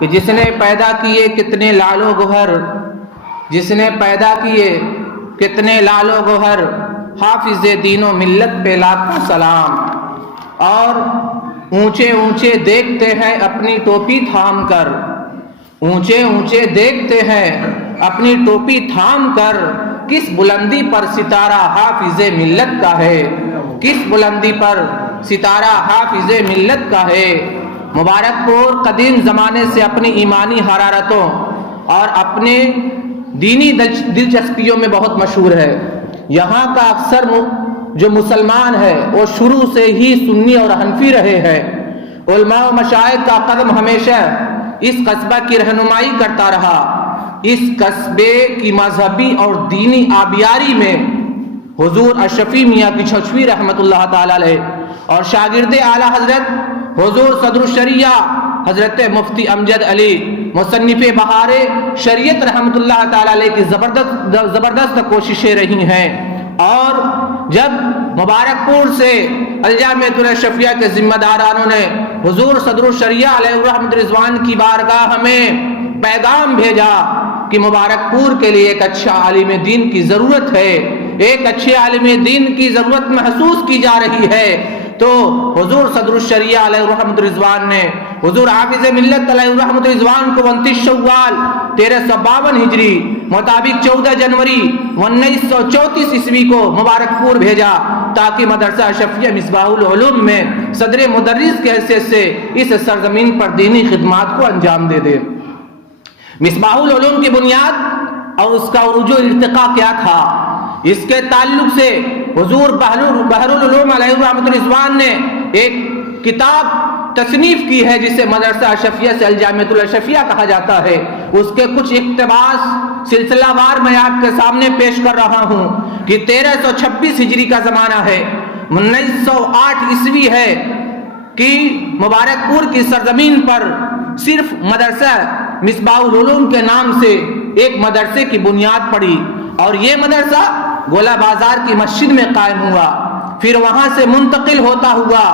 کہ جس نے پیدا کیے کتنے لال و گوہر، جس نے پیدا کیے کتنے لال و گوہر، حافظ دین و ملت پہ لاکھوں سلام۔ اور اونچے اونچے دیکھتے ہیں اپنی ٹوپی تھام کر، اونچے اونچے دیکھتے ہیں اپنی ٹوپی تھام کر، کس بلندی پر ستارہ حافظ ملت کا ہے، کس بلندی پر ستارہ حافظ ملت کا ہے۔ مبارک پور قدیم زمانے سے اپنی ایمانی حرارتوں اور اپنے دینی دلچسپیوں میں بہت مشہور ہے۔ یہاں کا اکثر جو مسلمان ہے وہ شروع سے ہی سنی اور حنفی رہے ہیں۔ علماء و مشائخ کا قدم ہمیشہ اس قصبہ کی رہنمائی کرتا رہا۔ اس قصبے کی مذہبی اور دینی آبیاری میں حضور اشرفی میاں کی چھچوی رحمت اللہ تعالی علیہ اور شاگرد اعلیٰ حضرت حضور صدر الشریعہ حضرت مفتی امجد علی مصنف بہار شریعت رحمت اللہ تعالی علیہ کی زبردست کوششیں رہی ہیں۔ اور جب مبارک پور سے الجامعۃ الاشرفیہ کے ذمہ دارانوں نے حضور صدر الشریعہ علیہ الرحمت رضوان کی بارگاہ میں پیغام بھیجا کہ مبارک پور کے لیے ایک اچھا عالم دین کی ضرورت ہے، ایک اچھے عالم دین کی ضرورت محسوس کی جا رہی ہے، تو حضور صدر الشریعہ علیہ الرحمت رضوان نے حضور حافظ ملت علیہ الرحمت رضوان کو 29 شوال 1352 ہجری مطابق 14 جنوری 1934 عیسوی کو مبارک پور بھیجا تاکہ مدرسہ اشرفیہ مصباح العلوم میں صدر مدرس کی حیثیت سے اس سرزمین پر دینی خدمات کو انجام دے دے۔ مصباح العلوم کی بنیاد اور اس کا عروج و ارتقاء کیا تھا، اس کے تعلق سے حضور بحر العلوم علیہ الرحمت رضوان نے ایک کتاب تصنیف کی ہے جسے مدرسہ اشرفیہ سے الجامعۃ الاشرفیہ کہا جاتا ہے۔ اس کے کچھ اقتباس سلسلہ وار میں آپ کے سامنے پیش کر رہا ہوں کہ 1326 ہجری کا زمانہ ہے، 1908 عیسوی ہے کہ مبارک پور کی سرزمین پر صرف مدرسہ مصباح العلوم کے نام سے ایک مدرسے کی بنیاد پڑی، اور یہ مدرسہ گولہ بازار کی مسجد میں قائم ہوا، پھر وہاں سے منتقل ہوتا ہوا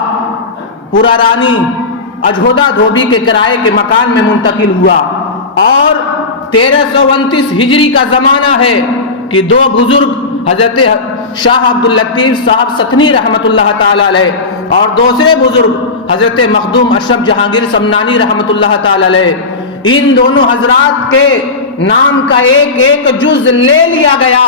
پورا رانی اجہودہ دھوبی کے کرائے کے مکان میں منتقل ہوا، اور 1329 ہجری کا زمانہ ہے کہ دو بزرگ حضرت شاہ عبداللطیف صاحب ستنی رحمت اللہ تعالی علیہ اور دوسرے بزرگ حضرت مخدوم اشرف جہانگیر سمنانی رحمت اللہ تعالی علیہ، ان دونوں حضرات کے نام کا ایک ایک جز لے لیا گیا،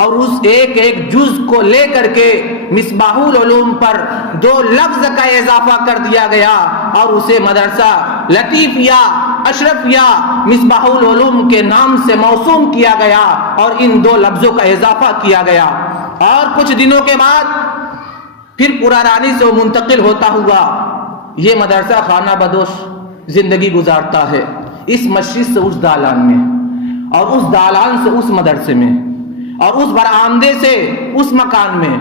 اور اس ایک ایک جز کو لے کر کے مصباح العلوم پر 2 لفظ کا اضافہ کر دیا گیا، اور اسے مدرسہ لطیفیہ اشرفیہ مصباح العلوم کے نام سے موسوم کیا گیا، اور ان 2 لفظوں کا اضافہ کیا گیا۔ اور کچھ دنوں کے بعد پھر پورا رانی سے وہ منتقل ہوتا ہوا، یہ مدرسہ خانہ بدوش زندگی گزارتا ہے، اس مسجد سے اس دالان میں، اور اس دالان سے اس مدرسے میں، اور اس برآمدے سے اس مکان میں،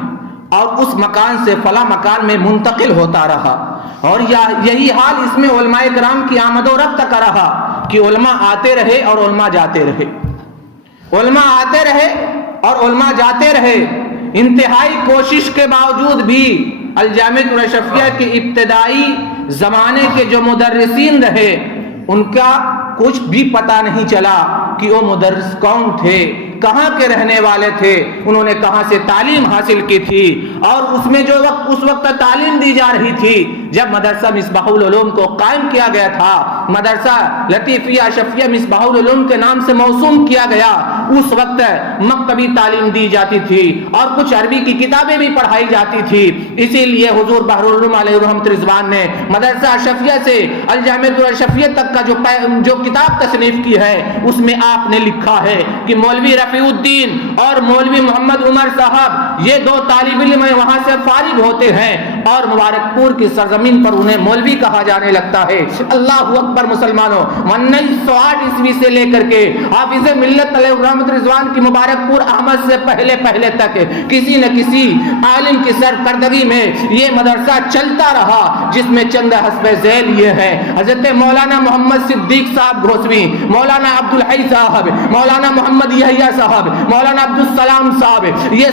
اور اس مکان سے فلاں مکان میں منتقل ہوتا رہا۔ اور یہی حال اس میں علماء کرام کی آمد و رفت کا رہا کہ علماء آتے رہے اور علماء جاتے رہے، علماء آتے رہے اور علماء جاتے رہے۔ انتہائی کوشش کے باوجود بھی الجامعۃ الاشرفیہ کے ابتدائی زمانے کے جو مدرسین رہے ان کا کچھ بھی پتہ نہیں چلا کہ وہ مدرس کون تھے، کہاں کے رہنے والے تھے، انہوں نے کہاں سے تعلیم حاصل کی تھی، اور اس میں جو اس وقت تعلیم دی جا رہی تھی جب مدرسہ مصباح العلوم کو قائم کیا گیا تھا، مدرسہ لطیفیہ اشرفیہ مصباح العلوم کے نام سے موسوم کیا گیا، اس وقت مکتبی تعلیم دی جاتی تھی اور کچھ عربی کی کتابیں بھی پڑھائی جاتی تھی۔ اسی لیے حضور بحر العلوم علیہ الرحمت رضوان نے مدرسہ اشرفیہ سے الجامعۃ الاشرفیہ تک کا جو کتاب تصنیف کی ہے اس میں آپ نے لکھا ہے کہ مولوی رفیع الدین اور مولوی محمد عمر صاحب یہ 2 طالب علم وہاں سے فارغ ہوتے ہیں اور مبارک پور کی سرزمین پر انہیں مولوی کہا جانے لگتا ہے۔ اللہ اکبر مسلمانوں، 1908 عیسوی سے لے کر کے حافظ ملت علیہ الرحمت رضوان کی مبارک پور احمد سے پہلے تک کسی نہ کسی عالم کی سرکردگی میں یہ مدرسہ چلتا رہا، جس میں چند حسب ذیل یہ ہے حضرت مولانا محمد صدیق صاحب گھوسوی، مولانا عبدالحی صاحب، مولانا محمد یحییٰ صاحب، مولانا عبدالسلام صاحب، یہ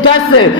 10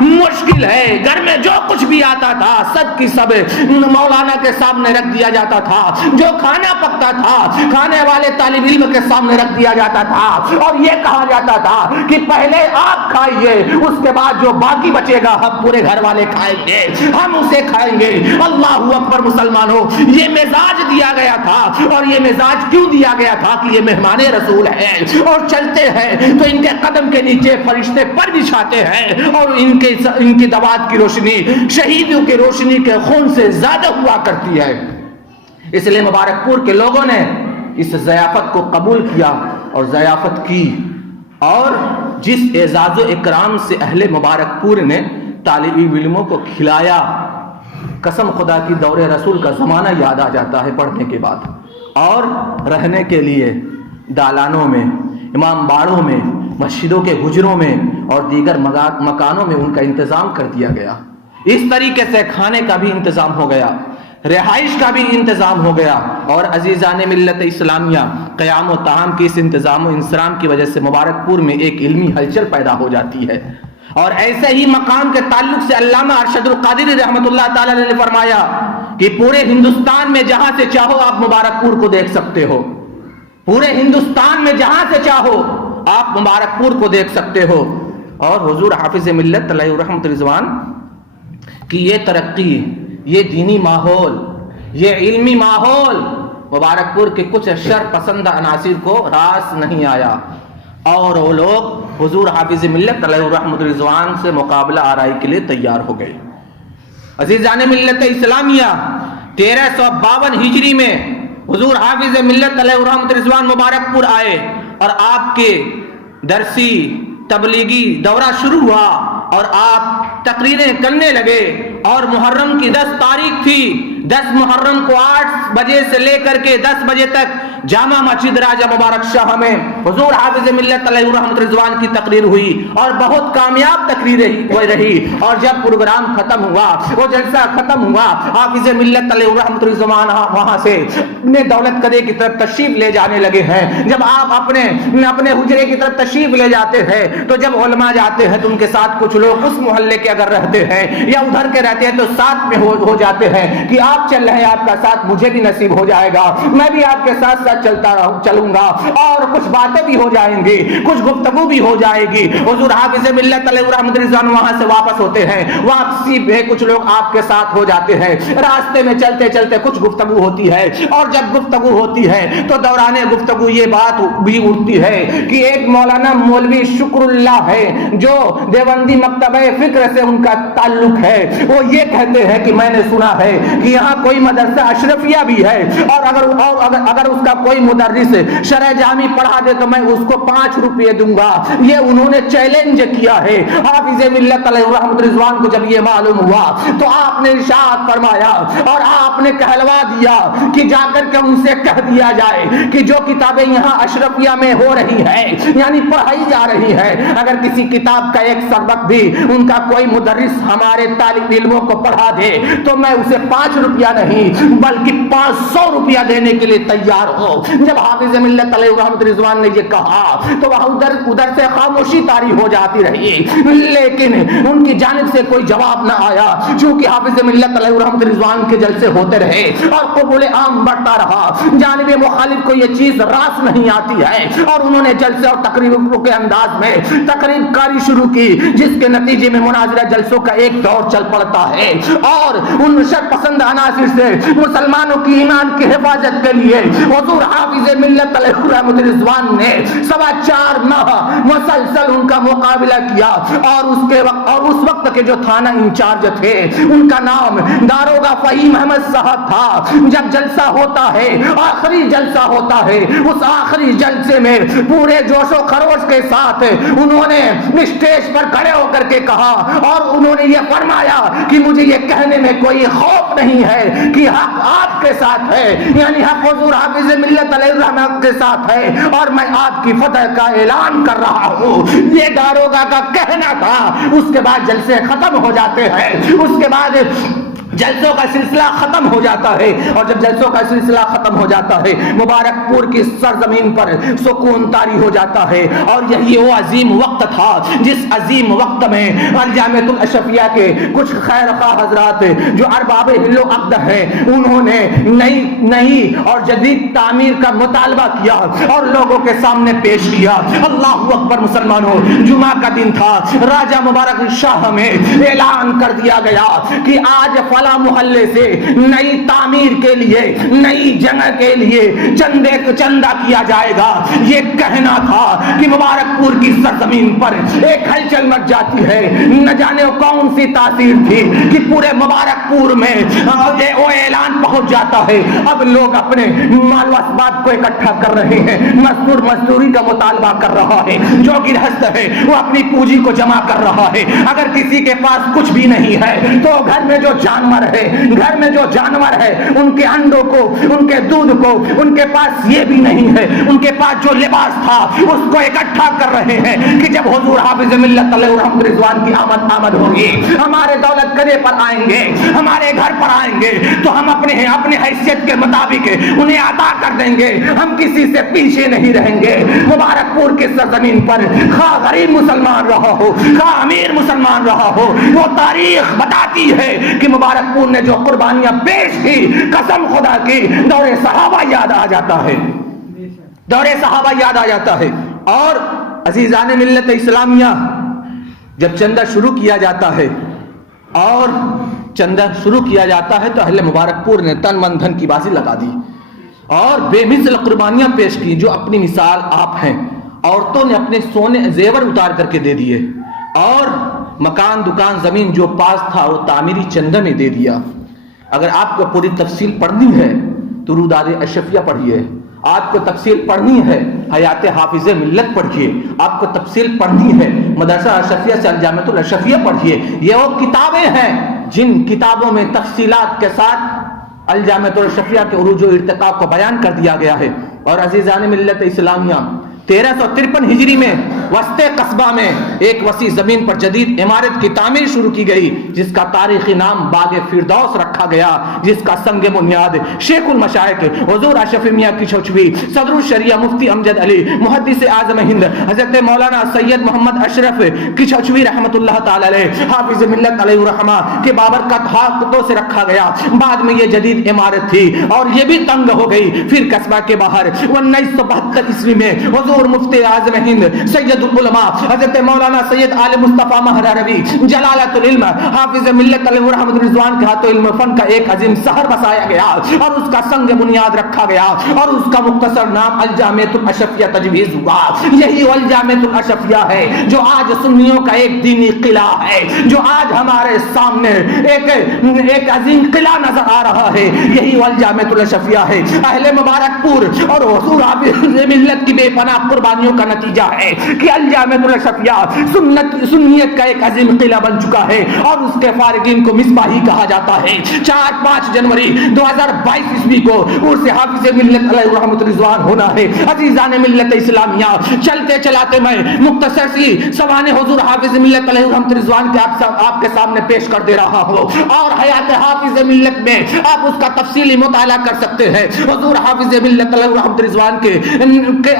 مشکل ہے. گھر میں جو کچھ بھی آتا تھا سب کی سب مولانا کے سامنے رکھ دیا جاتا تھا. جو کھانا پکتا تھا کھانے والے طالب علم کے سامنے رکھ دیا جاتا تھا اور یہ کہا جاتا تھا کہ پہلے آپ کھائیے, اس کے بعد جو باقی بچے گا ہم پورے گھر والے کھائیں گے, ہم اسے کھائیں گے. اللہ اکبر مسلمانوں, یہ مزاج دیا گیا تھا. اور یہ مزاج کیوں دیا گیا تھا کہ یہ مہمان رسول ہیں اور چلتے ہیں تو ان کے قدم کے نیچے فرشتے پر بچھاتے ہیں اور ان کی دوات کی روشنی شہیدوں کی روشنی کے خون سے زیادہ ہوا کرتی ہے. اس لیے مبارک پور کے لوگوں نے اس ضیافت کو قبول کیا اور ضیافت کی, اور جس اعزاز و اکرام سے اہل مبارک پور نے طالب علموں کو کھلایا, قسم خدا کی دور رسول کا زمانہ یاد آ جاتا ہے پڑھنے کے بعد. اور رہنے کے لیے دالانوں میں, امام باڑوں میں, مسجدوں کے حجروں میں اور دیگر مکانوں میں ان کا انتظام کر دیا گیا. اس طریقے سے کھانے کا بھی انتظام ہو گیا, رہائش کا بھی انتظام ہو گیا. اور عزیزان ملت اسلامیہ, قیام و طعام کی اس انتظام و انصرام کی وجہ سے مبارک پور میں ایک علمی ہلچل پیدا ہو جاتی ہے. اور ایسے ہی مقام کے تعلق سے علامہ ارشد القادری رحمۃ اللہ تعالی نے فرمایا کہ پورے ہندوستان میں جہاں سے چاہو آپ مبارک پور کو دیکھ سکتے ہو. پورے ہندوستان میں جہاں سے چاہو آپ مبارک پور کو دیکھ سکتے ہو. اور حضور حافظ ملت علیہ رحمت رضوان کی یہ ترقی, یہ دینی ماحول, یہ علمی ماحول مبارک پور کے کچھ شر پسند عناصر کو راس نہیں آیا, اور وہ لوگ حضور حافظ ملت علیہ رحمت رضوان سے مقابلہ آرائی کے لیے تیار ہو گئے. عزیزان ملت اسلامیہ, 1352 ہجری میں حضور حافظ ملت علیہ رحمت رضوان مبارک پور آئے اور آپ کے درسی تبلیغی دورہ شروع ہوا اور آپ تقریریں کرنے لگے. اور محرم کی 10 تاریخ تھی. 10 محرم کو 8 بجے سے لے کر کے 10 بجے تک جامع مسجد راجہ مبارک شاہ میں حضور حافظ ملت علیہ رحمت رضوان کی تقریر ہوئی اور بہت کامیاب تقریر رہی. اور جب پروگرام ختم ہوا, وہ جلسہ ختم ہوا, حافظ ملت علیہ رحمت رضوان وہاں سے اپنے دولت قدے کی طرف تشریف لے جانے لگے ہیں. جب آپ اپنے حجرے کی طرف تشریف لے جاتے ہیں تو جب علماء جاتے ہیں تو ان کے ساتھ کچھ لوگ اس محلے کے اگر رہتے ہیں یا ادھر کے رہتے ہیں تو ساتھ میں ہو جاتے ہیں کہ آپ چل رہے ہیں, آپ کا ساتھ مجھے بھی نصیب ہو جائے گا, میں بھی آپ کے ساتھ ساتھ چلوں گا, اور کچھ باتیں بھی ہو جائیں گی, کچھ گفتگو بھی ہو جائے گی. حضور حافظ ملت علیہ رحمت رضوان وہاں سے واپس ہوتے ہیں, واپسی میں کچھ لوگ آپ کے ساتھ ہو جاتے ہیں. راستے میں چلتے چلتے کچھ گفتگو ہوتی ہے, اور جب گفتگو ہوتی ہے تو دوران گفتگو یہ بات بھی اٹھتی ہے کہ ایک مولانا مولوی شکر اللہ ہے جو دیوبندی مکتبہ فکر سے ان کا تعلق ہے, وہ یہ کہتے ہیں کہ میں نے سنا ہے کہ یہاں کوئی مدرسہ اشرفیہ بھی ہے, اور اگر اس کا کوئی مدرس شرح جامی پڑھا دے تو میں اس کو 5 روپے دوں گا. یہ انہوں نے چیلنج کیا ہے. حافظ ملت علیہ رحمت رضوان کو جب یہ معلوم ہوا تو آپ نے ارشاد فرمایا اور آپ نے کہلوا دیا کہ جا کر کے ان سے کہہ دیا جائے کہ جو کتابیں یہاں اشرفیہ میں ہو رہی ہیں یعنی پڑھائی جا رہی ہے, اگر کسی کتاب کا ایک سبق بھی ان کا کوئی مدرس ہمارے طالب علموں کو پڑھا دے تو میں اسے 5 روپیہ نہیں بلکہ 500 روپیہ دینے کے لیے تیار ہوں. جب حافظ ملت علیہ رحمت رضوان نے یہ کہا تو وہاں ادھر سے خاموشی طاری ہو جاتی رہی, لیکن ان کی جانب سے کوئی جواب نہ آیا, چونکہ حافظ ملت علیہ رحمت رضوان کے جلسے ہوتے رہے اور قبول عام بڑھتا رہا. جانب مخالف کو یہ چیز راس نہیں آتی ہے اور انہوں نے جلسے اور تقریروں کے انداز میں تقریب کاری شروع کی, جس کے نتیجے میں مناظرہ جلسوں کا ایک دور چل پڑتا ہے. اور ان شر پسند عناصر سے مسلمانوں کی ایمان کی حفاظت کے لیے حضور حافظ ملت علیہ رحمت رضوان نے 4.25 ماہ مسلسل ان کا مقابلہ کیا. اور اس وقت کے جو تھانہ انچارج تھے ان کا نام داروغہ فہیم احمد صاحب تھا. جب جلسہ ہوتا ہے, آخری جلسہ ہوتا ہے, اس آخری جلسے میں پورے جوش و خروش کے ساتھ انہوں نے اسٹیج پر کھڑے ہو کر کے کہا اور انہوں نے یہ فرمایا کہ مجھے یہ کہنے میں کوئی خوف نہیں ہے کہ حق آپ کے ساتھ ہے, یعنی حق حضور حافظ ملت علیہ الرحمت کے ساتھ ہے, اور میں آپ کی فتح کا اعلان کر رہا ہوں. یہ داروغہ کا کہنا تھا. اس کے بعد جلسے ختم ہو جاتے ہیں. اس کے بعد جلسوں کا سلسلہ ختم ہو جاتا ہے، اور جب جلسوں کا سلسلہ ختم ہو جاتا ہے مبارک پور کی سرزمین پر سکون طاری ہو جاتا ہے۔ اور یہی وہ عظیم وقت تھا جس عظیم وقت میں الجامعۃ الاشرفیہ کے کچھ خیر خواہ حضرات جو ارباب حل و عقد ہیں انہوں نے نئی اور جدید تعمیر کا مطالبہ کیا اور لوگوں کے سامنے پیش کیا۔ اللہ اکبر مسلمانوں، جمعہ کا دن تھا، راجہ مبارک شاہ میں اعلان کر دیا گیا کہ آج فلاں محلے سے نئی تعمیر کے لیے، نئی جگہ کے لیے چندہ کیا جائے گا۔ یہ کہنا تھا کہ مبارک پور کی سرزمین پر ایک ہلچل مچ جاتی ہے۔ نہ جانے کون سی تاثیر تھی کہ پورے مبارک پور میں وہ اعلان پہنچ جاتا ہے۔ اب لوگ اپنے مال و اسباب کو اکٹھا کر رہے ہیں، مزدوری کا مطالبہ کر رہا ہے، جو گرہست ہے وہ اپنی پونجی کو جمع کر رہا ہے۔ اگر کسی کے پاس کچھ بھی نہیں ہے تو گھر میں جو جانور ہے ان کے انڈوں کو، ان کے دودھ کو، ان کے پاس یہ بھی نہیں ہے، ان کے پاس جو لباس تھا اس کو اکٹھا کر رہے ہیں کہ جب حضور حافظ ملت علیہ الرحمۃ رضوان کی آمد ہوگی، ہمارے دولت قلعے پر آئیں گے، ہمارے گھر پر آئیں گے تو ہم اپنے حیثیت کے مطابق انہیں عطا کر دیں گے، ہم کسی سے پیچھے نہیں رہیں گے۔ مبارک پور کی سرزمین پر خواہ غریب مسلمان رہا ہو، خواہ امیر مسلمان رہا ہو، وہ تاریخ بتاتی ہے کہ مبارک پور نے جو قربانیاں پیش کی، قسم خدا کی دور صحابہ یاد آ جاتا ہے، دور صحابہ یاد آ جاتا ہے۔ اور عزیزان ملت اسلامیہ، جب چندہ شروع کیا جاتا ہے تو اہل مبارک پور نے تن من دھن کی بازی لگا دی اور بے مثل قربانیاں پیش کی، جو اپنی مثال آپ ہیں۔ عورتوں نے اپنے سونے زیور اتار کر کے دے دیے اور مکان، دکان، زمین جو پاس تھا وہ تعمیری چندہ میں دے دیا۔ اگر آپ کو پوری تفصیل پڑھنی ہے تو روداد اشرفیہ پڑھیے، آپ کو تفصیل پڑھنی ہے حیات حافظ ملت پڑھیے، آپ کو تفصیل پڑھنی ہے مدرسہ اشرفیہ سے الجامعۃ الاشرفیہ پڑھیے۔ یہ وہ کتابیں ہیں جن کتابوں میں تفصیلات کے ساتھ الجامعۃ الاشرفیہ کے عروج و ارتقاء کو بیان کر دیا گیا ہے۔ اور عزیزان ملت اسلامیہ، 1353 ہجری میں وسط قصبہ میں ایک وسیع زمین پر جدید عمارت کی تعمیر شروع کی گئی، جس کا تاریخی نام باغ فردوس رکھا گیا، جس کا سنگ بنیاد شیخ المشائخ حضور اشرف میاں کچھوچوی، صدر الشریعہ مفتی امجد علی، محدث اعظم ہند حضرت مولانا سید محمد اشرف کچھوچوی رحمۃ اللہ تعالی علیہ حافظ ملت علیہ الرحمہ کے بابرکت ہاتھوں سے رکھا گیا۔ بعد میں یہ جدید عمارت تھی اور یہ بھی تنگ ہو گئی۔ پھر قصبہ کے باہر 1972 عیسوی میں حضور مفتی اعظم ہند سید العلماء حضرت مولانا سید آل مصطفیٰ مہرروی جلالت العلم حافظ ملت علیہ الرحمۃ رضوان کے ہاتھوں علم فن کا ایک عظیم شہر بسایا گیا اور اس کا سنگ بنیاد رکھا گیا اور اس کا مختصر نام الجامعۃ الاشرفیہ تجویز ہوا۔ یہی الجامعۃ الاشرفیہ ہے جو آج سنیوں کا ایک دینی قلعہ ہے، جو آج ہمارے سامنے ایک عظیم قلعہ نظر آ رہا ہے۔ یہی الجامعۃ الاشرفیہ ہے، اہل مبارک پور اور حضور حافظ ملت کی بے پناہ قربانیوں کا نتیجہ ہے کہ الجامعۃ الاشرفیہ سنیت کا ایک عظیم قلعہ بن چکا ہے اور اس کے فارغین کو مصباحی کہا جاتا ہے۔ 4-5 جنوری 2022 عیسوی کو عرس حافظ ملت علیہ الرحمۃ رضوان ہونا ہے۔ عزیزان ملت اسلامیہ، چلتے چلاتے میں مختصر سی سوانح حضور حافظ ملت علیہ الرحمۃ رضوان کے آپ کے سامنے پیش کر دے رہا ہوں اور حیات حافظ ملت میں آپ اس کا تفصیلی مطالعہ کر سکتے ہیں۔ حضور حافظ ملت علیہ الرحمۃ رضوان کے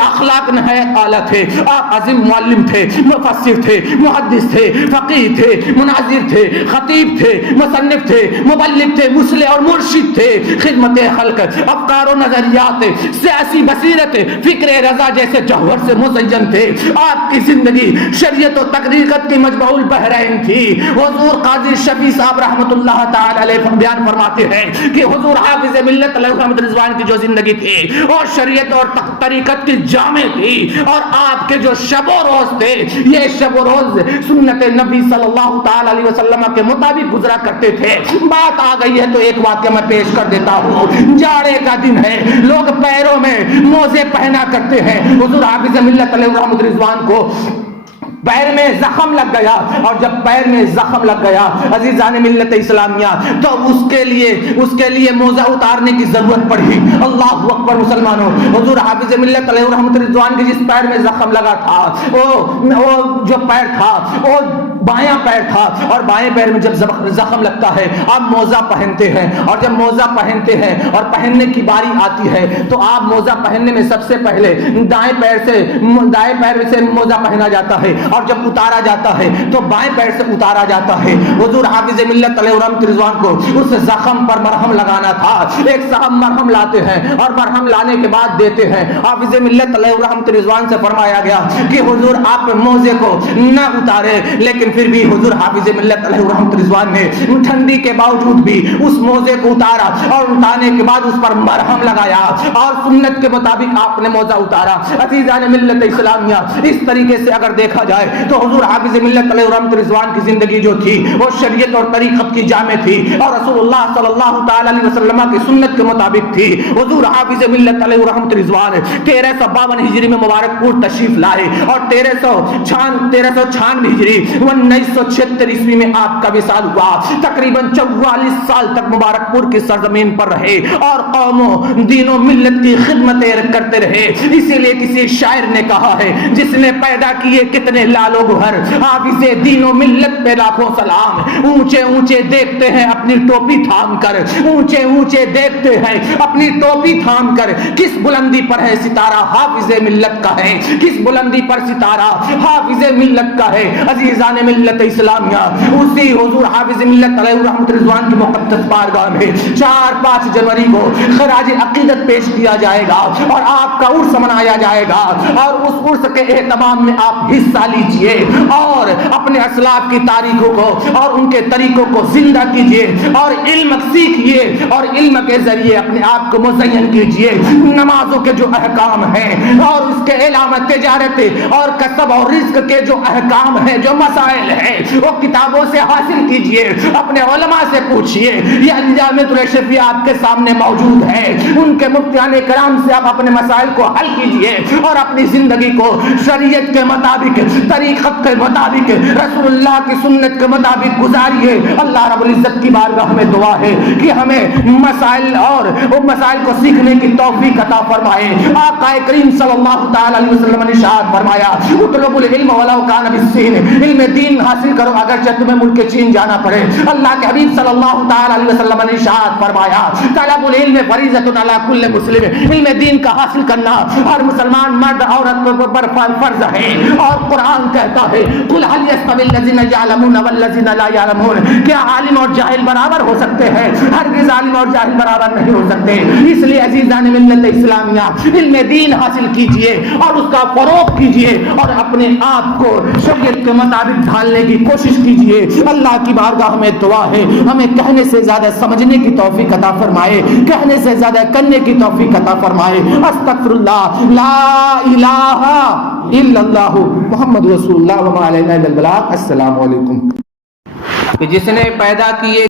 اخلاق نہایت اعلیٰ تھے۔ آپ عظیم معلم تھے، مفسر تھے، محدث تھے، فقیہ تھے، مناظر تھے، خطیب تھے، مصنف تھے، مبلغ تھے، مصلح اور مرشد تھے۔ خدمت خلق، افکار و نظریات، سیاسی بصیرت، فکر رضا جیسے جوہر سے مزین تھے۔ آپ کی زندگی شریعت و تحقیقت کی مجمع البحرین تھی۔ حضور قاضی شفیع صاحب رحمۃ اللہ تعالی علیہ بیان فرماتے ہیں کہ حضور حافظ ملت علیہ الرحمۃ رضوان کی جو زندگی تھی اور شریعت اور طریقت کی جامع تھی اور آپ کے جو شب و روز تھے یہ شب و روز سنت نبی صلی اللہ تعالی علیہ وسلم کے مطابق گزرا کرتے تھے۔ بات آ گئی ہے تو ایک واقعہ میں پیش کر دیتا ہوں۔ جاڑے کا دن ہے، لوگ پیروں میں موزے پہنا کرتے ہیں۔ حضور حافظ ملت علیہ الرحمۃ رضوان کو پیر میں زخم لگ گیا اور جب پیر میں زخم لگ گیا عزیزان ملت اسلامیہ تو اس کے لیے موزہ اتارنے کی ضرورت پڑی۔ اللہ اکبر مسلمانوں، حضور حافظ ملت علیہ الرحمۃ رضوان کے جس پیر میں زخم لگا تھا وہ جو پیر تھا وہ بایاں پیر تھا اور بائیں پیر میں جب زخم لگتا ہے آپ موزہ پہنتے ہیں، اور جب موزہ پہنتے ہیں اور پہننے کی باری آتی ہے تو آپ موزہ پہننے میں سب سے پہلے دائیں پیر سے موزہ پہنا جاتا ہے، اور جب اتارا جاتا ہے تو بائیں پیر سے اتارا جاتا ہے۔ حضور حافظ ملت علیہ الرحمۃ رضوان کو اس زخم پر مرہم لگانا تھا۔ ایک صاحب مرہم لاتے ہیں اور مرہم لانے کے بعد دیتے ہیں۔ حافظ ملت علیہ الرحمۃ رضوان سے فرمایا گیا کہ حضور آپ موزے کو نہ اتارے، لیکن پھر بھی حضور حافظ ملت علیہ الرحمۃ رضوان نے ٹھنڈی کے باوجود بھی اس موزے کو اتارا، اور اتارنے کے بعد اس پر مرہم لگایا اور سنت کے مطابق آپ نے موزہ اتارا۔ عزیزان ملت اسلامیہ، اس طریقے سے اگر دیکھا جائے تو حضور حافظ ملت علیہ الرحمۃ رضوان کی زندگی جو تھی وہ شریعت اور طریقت کی جامع تھی، اور رسول اللہ صلی اللہ تعالی علیہ وسلم کی سنت کے مطابق تھی۔ حضور حافظ ملت علیہ الرحمۃ رضوان 1352 ہجری میں مبارک پور تشریف لائے، اور 1396 ہجری 1976 عیسوی میں آپ کا وصال ہوا۔ تقریباً 44 سال تک مبارک پور کی سرزمین پر رہے اور قوموں، دین و ملت کی خدمتیں کرتے رہے۔ اسی لیے کسی شاعر نے کہا ہے، جس نے پیدا کیے کتنے لال و گوہر، حافظ دین و ملت پہ لاکھوں سلام۔ اونچے اونچے دیکھتے ہیں اپنی ٹوپی تھام کر، اونچے اونچے دیکھتے ہیں اپنی ٹوپی تھام کر، کس بلندی پر ہے ستارہ حافظ ملت کا ہے، کس بلندی پر ستارہ حافظ ملت کا ہے۔ عزیزان ملت اسلامیہ، اسی حضور حافظ ملت علیہ الرحمۃ رضوان کی مقدس بارگاہ میں 4-5 جنوری کو خراج عقیدت پیش کیا جائے گا اور آپ کا عرس منایا جائے گا، اور اس عرس کے اہتمام میں آپ حصہ لیجئے اور اپنے اسلاف کی تاریخوں کو اور ان کے طریقوں کو زندہ کیجئے، اور علم سیکھیے اور علم کے ذریعے اپنے آپ کو مزین کیجئے۔ نمازوں کے جو احکام ہیں اور اس کے علاوہ تجارت اور کسب اور رزق کے جو احکام ہیں، جو مسائل ہیں، وہ کتابوں سے حاصل کیجئے، اپنے علماء سے پوچھئے۔ یہ انجامۃ الاشرفیہ آپ کے سامنے موجود ہے، ان کے مفتیان کرام سے آپ اپنے مسائل کو حل کیجئے اور اپنی زندگی کو شریعت کے مطابق، طریقت کے مطابق، رسول اللہ کی سنت کے مطابق گزاریے۔ اللہ رب العزت کی بارگاہ میں دعا ہے کہ ہمیں مسائل اور ان مسائل کو سیکھنے کی توفیق عطا فرمائے۔ آقا کریم صلی اللہ تعالی علیہ وسلم نے ارشاد فرمایا، اطلبوا العلم ولو کان بالسین، علم دین حاصل کرو اگرچہ تمہیں ملک چین جانا پڑے۔ اللہ کے حبیب صلی اللہ تعالی علیہ وسلم نے ارشاد فرمایا، طلب العلم فریضۃ علی کل مسلم، علم دین کا حاصل کرنا ہر مسلمان مرد عورت پر فرض ہے، اور قرآن کہتا ہے قل هل يستوي الذين يعلمون والذين لا يعلمون، کیا عالم اور جاہل برابر ہو سکتے ہیں؟ ہرگز عالم اور جاہل برابر نہیں ہو سکتے۔ اس لیے عزیزان ملت اسلامیہ، علم دین حاصل کیجئے اور اس کا فروغ کیجئے اور اپنے آپ کو شریعت کے مطابق ڈھالنے کی کوشش کیجئے۔ اللہ کی بارگاہ میں دعا ہے ہمیں کہنے سے زیادہ سمجھنے کی توفیق عطا فرمائے، کہنے سے زیادہ کرنے کی توفیق عطا فرمائے۔ استغفر اللہ، لا الہ الا اللہ، محمد رسول اللہ، وما علینا الا البلاغ۔ السلام علیکم۔ کہ جس نے پیدا کیے